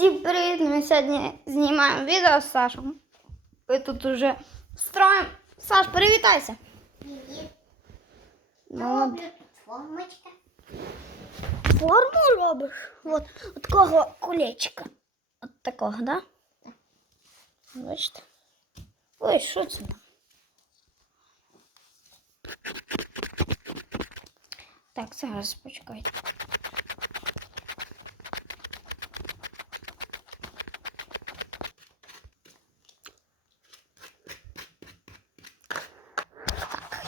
Всім привіт! Ми сьогодні знімаємо відео з Сашем. Ми тут уже строїмо. Саш, привітайся! Привіт. Молод... Роблю формочка. Форму робиш? От, от такого кулечка. От такого, да? Бачите? Ой, що це? там? Так, зараз почекайте.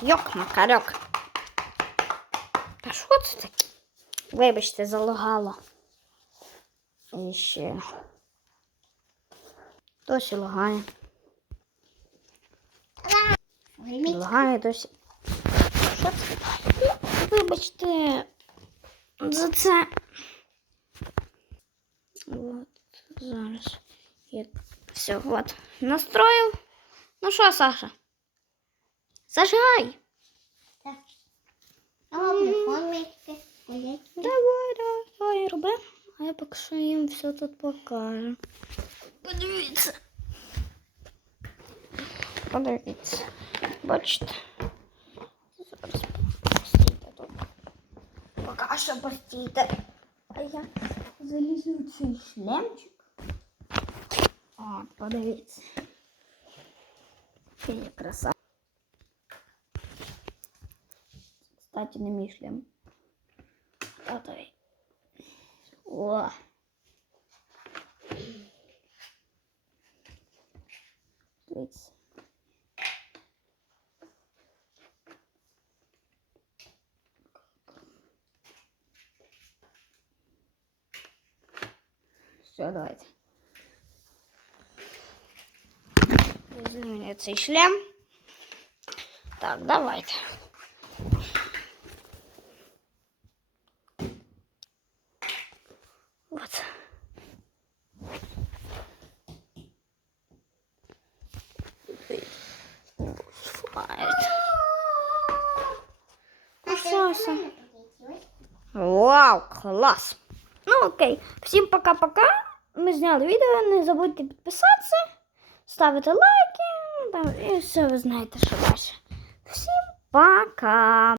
Йок, макарьок. А що це таке? Вибачте, залагало. І ще. Досі лагає. Лагає досі. Що це? Ну, вибачте за це. От, зараз. Я все, от. Настроїв. Ну що, Саша? Зажигай. Так. Роблю формочки. Кулечки. Давай, давай, давай, роби. А я поки що їм все тут покажу. Подивіться. Подивіться. Бачите? Зараз постійте тут. Поки що постійте. А я залізу в цей шлемчик. От, подивіться. Який краса. Кстати, не мій шлем. Татовий. О. Дивіться. Все, давайте. Візьмемо я цей шлем. Так, давайте. Вот. Файт. Ну, що, що? Вау, клас! Ну окей. Всім пока-пока. Ми зняли відео. Не забудьте підписатися, ставити лайки. ну, Там, і все ви знаєте, що далі. Всім пока!